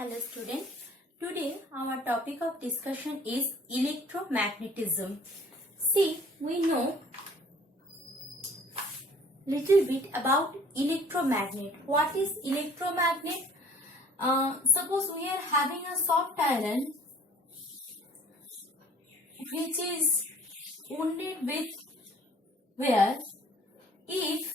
Hello student. Today our topic of discussion is electromagnetism. See, we know little bit about electromagnet. What is electromagnet? Suppose we are having a soft iron which is wounded with wire. If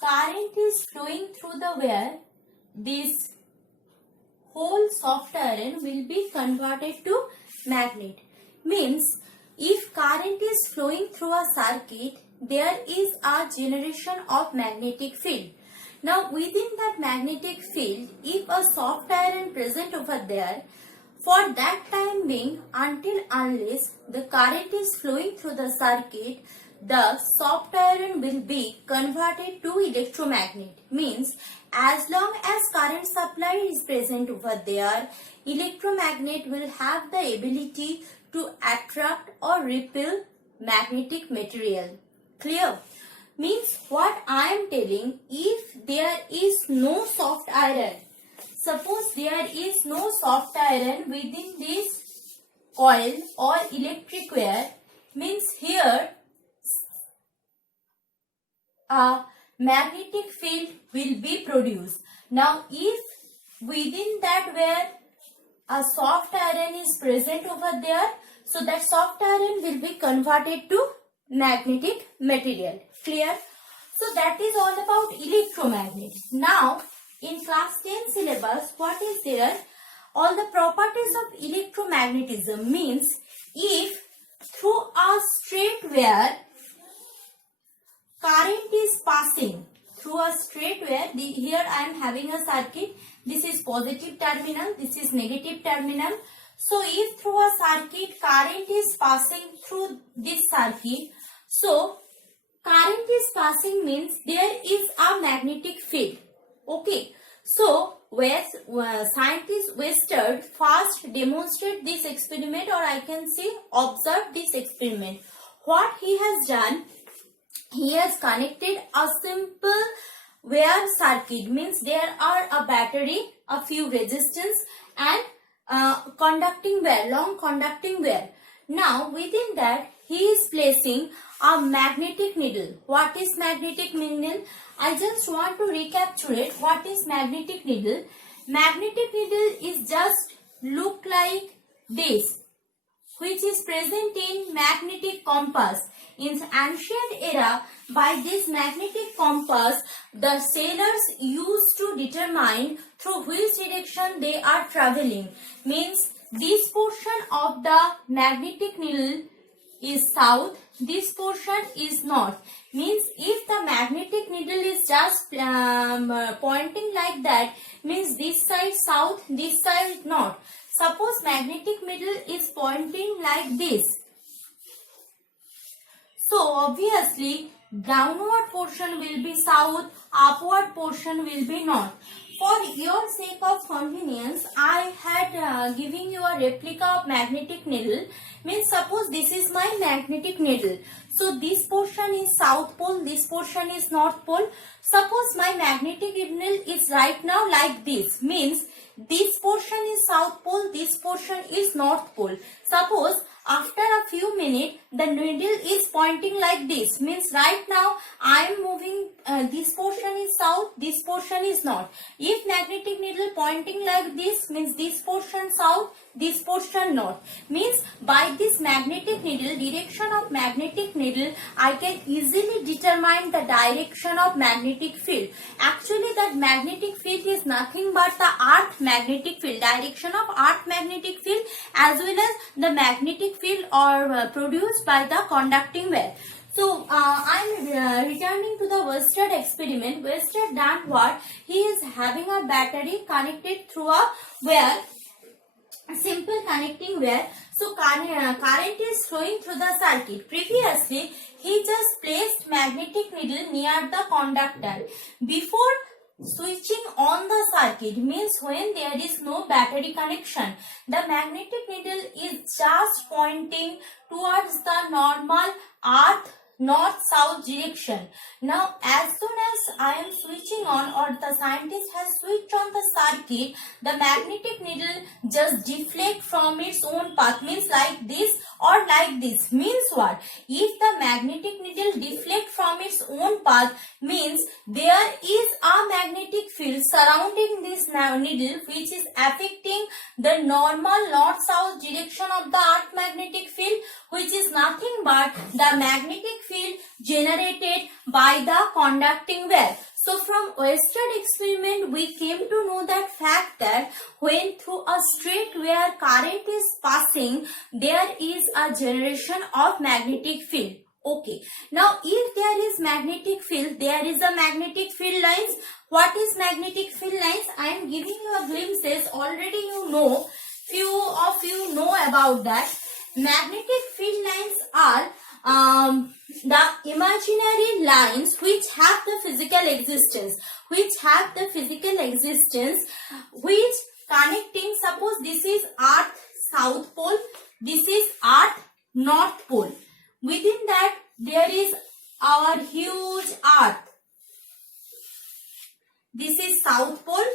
current is flowing through the wire, this whole soft iron will be converted to magnet. Means if current is flowing through a circuit, there is a generation of magnetic field. Now within that magnetic field, if a soft iron present over there, for that time being, unless the current is flowing through the circuit, the soft iron will be converted to electromagnet. Means as long as current supply is present over there, electromagnet will have the ability to attract or repel magnetic material. Clear? Means what I am telling, if there is no soft iron, suppose there is no soft iron within this coil or electric wire, means here a magnetic field will be produced. Now if within that wire a soft iron is present over there, so that soft iron will be converted to magnetic material. Clear? So that is all about electromagnet. Now in class 10 syllabus, what is there? All the properties of electromagnetism. Means if through a straight wire current is passing through a straight wire, here I am having a circuit. This is positive terminal, this is negative terminal. So if through a circuit current is passing through this circuit, so current is passing means there is a magnetic field. Okay, so scientist Western first demonstrate this experiment, or I can say observe this experiment. What he has done, he has connected a simple wire circuit. Means there are a battery, a few resistance and conducting wire, long conducting wire. Now within that he is placing a magnetic needle. What is magnetic needle? I just want to recapitulate what is magnetic needle. Magnetic needle is just look like this, which is present in magnetic compass. In ancient era, by this magnetic compass, the sailors used to determine through which direction they are traveling. Means this portion of the magnetic needle is south, this portion is north. Means if the magnetic needle is just pointing like that, means this side south, this side north. Suppose magnetic needle is pointing like this, so obviously downward portion will be south, upward portion will be north. For your sake of convenience, I had giving you a replica of magnetic needle. Means suppose this is my magnetic needle. So this portion is south pole, this portion is north pole. Suppose my magnetic needle is right now like this. Means this portion is south pole, this portion is north pole. Suppose after a few minutes the needle is pointing like this. Means right now I am moving, this portion is south, this portion is north. If magnetic needle pointing like this, means this portion south, this portion north. Means by this magnetic needle, direction of magnetic needle, I can easily determine the direction of magnetic field. Actually that magnetic field is nothing but the earth magnetic field, direction of earth magnetic field as well as the magnetic field or produced by the conducting wire. So I am returning to the Western experiment. Western done what? He is having a battery connected through a wire, simple connecting wire. So current is flowing through the circuit. Previously he just placed magnetic needle near the conductor. Before switching on the circuit, means when there is no battery connection, the magnetic needle is just pointing towards the normal earth north-south direction. Now as soon as I am switching on, or the scientist has switched on the circuit, the magnetic needle just deflect from its own path. Means like this or like this. Means what? If the magnetic needle deflect from its own path, means there is a magnetic field surrounding this needle which is affecting the normal north-south direction of the earth magnetic field, which is nothing but the magnetic field generated by the conducting wire. So from Oersted experiment, we came to know that fact that when through a straight wire current is passing, there is a generation of magnetic field. Okay. Now, if there is magnetic field, there is a magnetic field lines. What is magnetic field lines? I am giving you a glimpses. Already you know. Few of you know about that. Magnetic field lines are the imaginary lines which have the physical existence, which connecting. Suppose this is Earth South Pole, this is Earth North Pole. Within that there is our huge Earth. This is South Pole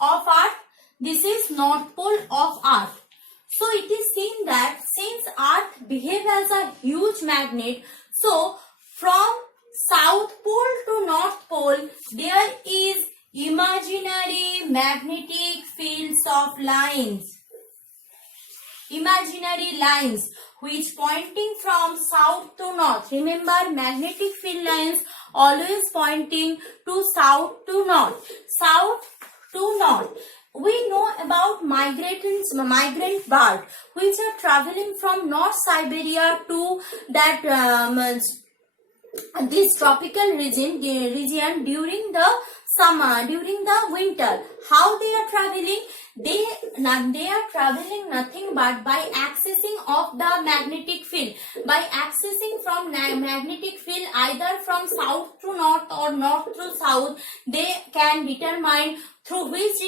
of Earth, this is North Pole of Earth. So it is seen that since Earth behaves as a huge magnet, so from South Pole to North Pole, there is imaginary magnetic fields of lines. Imaginary lines which pointing from south to north. Remember, magnetic field lines always pointing to south to north. South to north. We know about migrant bird which are traveling from North Siberia to that this tropical region during the summer, during the winter. How they are traveling? They are traveling nothing but by accessing of the magnetic field. By accessing from magnetic field either from south to north or north to south, they can determine through which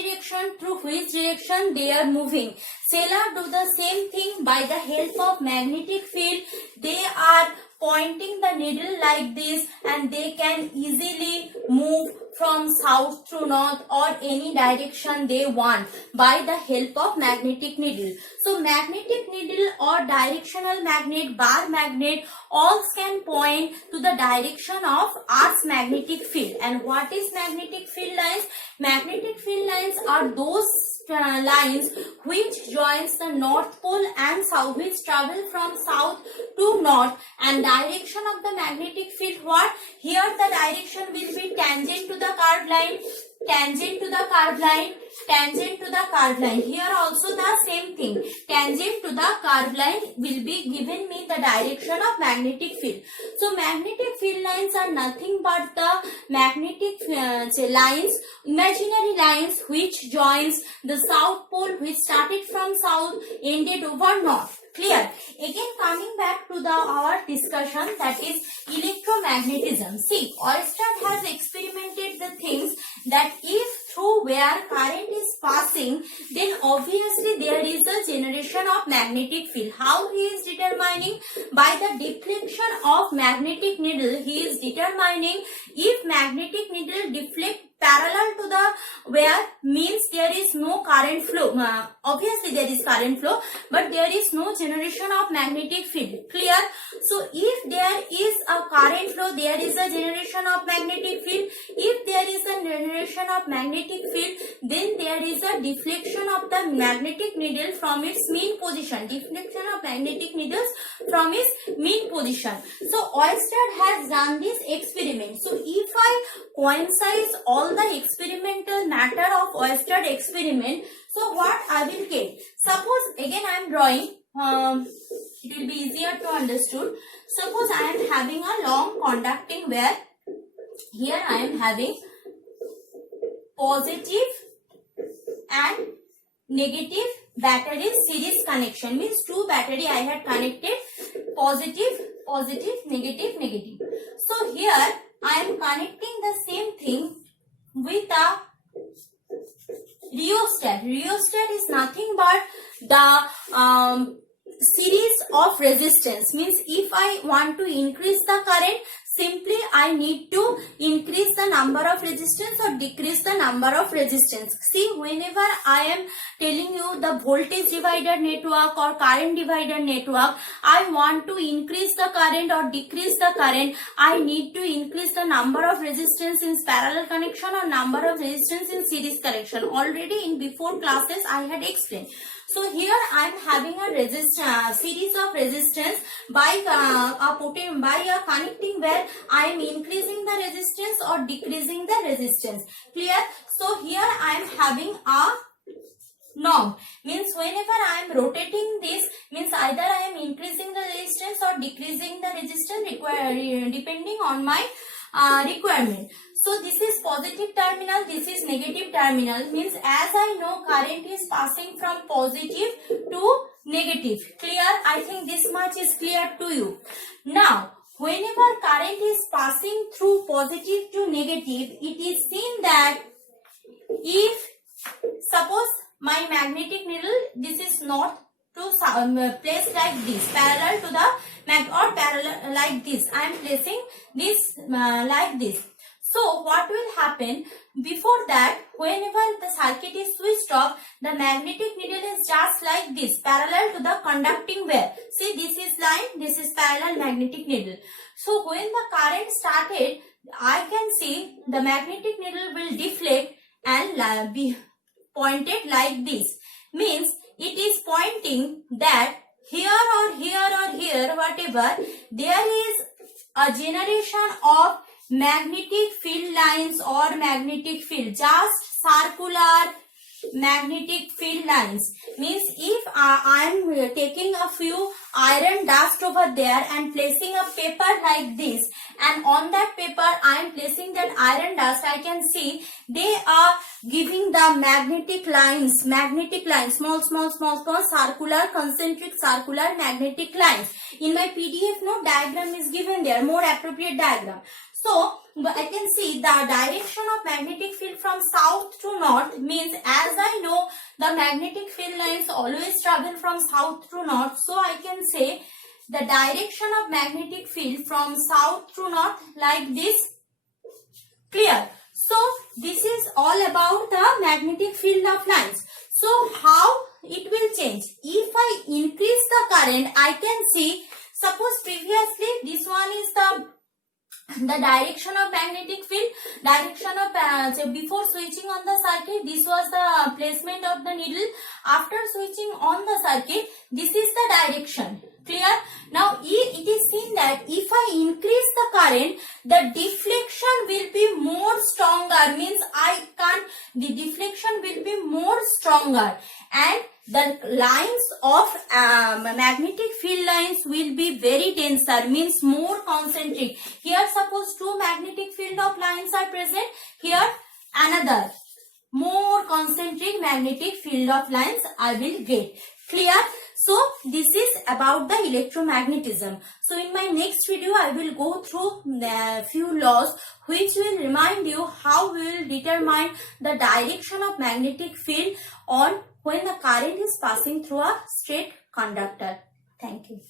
direction they are moving. Sailors do the same thing by the help of magnetic field. They are pointing the needle like this and they can easily move from south to north or any direction they want by the help of magnetic needle. So magnetic needle or directional magnet, bar magnet, all can point to the direction of Earth's magnetic field. And what is magnetic field lines? Magnetic field lines are those lines which joins the North Pole and South, which travel from south to north, and direction of the magnetic field what? Here the direction will be tangent to the curved line, tangent to the curved line, tangent to the curved line. Here also the same thing. Tangent to the curved line will be given me the direction of magnetic field. So magnetic field lines are nothing but the magnetic lines, imaginary lines which joins the South Pole, which started from south, ended over north. Clear? Again coming back to our discussion, that is electromagnetism. See, Oersted has experimented the things that if through where current is passing, then obviously there is a generation of magnetic field. How he is determining? By the deflection of magnetic needle, he is determining if magnetic needle deflect parallel to the where, means there is no current flow. Obviously there is current flow, but there is no generation of magnetic field. Clear? So if there is a current flow, there is a generation of magnetic field. If there is a generation of magnetic field, then there is a deflection of the magnetic needle from its mean position. Deflection of magnetic needles from its mean position. So Oersted has done this experiment. So if I coincide all the experimental matter of Oersted experiment, so what I will get? Suppose again I am drawing, it will be easier to understood. Suppose I am having a long conducting wire. Here I am having positive and negative battery series connection, means two battery I had connected, positive, negative, negative. So here I am connecting the same thing with a rheostat. Rheostat is nothing but the series of resistance, means if I want to increase the current, simply I need to increase the the number of resistance or decrease the number of resistance. See, whenever I am telling you the voltage divider network or current divider network, I want to increase the current or decrease the current, I need to increase the number of resistance in parallel connection or number of resistance in series connection. Already in before classes I had explained. So here I am having a series of resistance by a connecting where I am increasing the resistance or decreasing the resistance. Clear? So here I am having a knob, means whenever I am rotating this, means either I am increasing the resistance or decreasing the resistance depending on my requirement. So this is positive terminal, this is negative terminal, means as I know current is passing from positive to negative. Clear? I think this much is clear to you. Now, whenever current is passing through positive to negative, it is seen that if suppose my magnetic needle, this is north to place like this, parallel to the or parallel like this. I am placing this like this. So what will happen? Before that, whenever the circuit is switched off, the magnetic needle is just like this, parallel to the conducting wire. See, this is line, this is parallel magnetic needle. So when the current started, I can see the magnetic needle will deflect and be pointed like this. Means it is pointing that here or here or here, whatever, there is a generation of magnetic field lines or magnetic field, just circular magnetic field lines. Means if I am taking a few iron dust over there and placing a paper like this, and on that paper I am placing that iron dust, I can see they are giving the magnetic lines, small circular, concentric circular magnetic lines. In my PDF note, diagram is given there, more appropriate diagram. So I can see the direction of magnetic field from south to north, means as I know the magnetic field lines always travel from south to north. So I can say the direction of magnetic field from south to north like this. Clear? So this is all about the magnetic field of lines. So how it will change? If I increase the current, I can see, suppose previously this one is the direction of magnetic field, direction of before switching on the circuit, this was the placement of the needle. After switching on the circuit, this is the direction. Clear? Now it is seen that if I increase the current, the deflection will be more stronger, means the deflection will be more stronger, and the lines of magnetic field lines will be very denser, means more concentric. Here suppose two magnetic field of lines are present, here another more concentric magnetic field of lines I will get. Clear? So this is about the electromagnetism. So in my next video I will go through a few laws which will remind you how we will determine the direction of magnetic field on when the current is passing through a straight conductor. Thank you.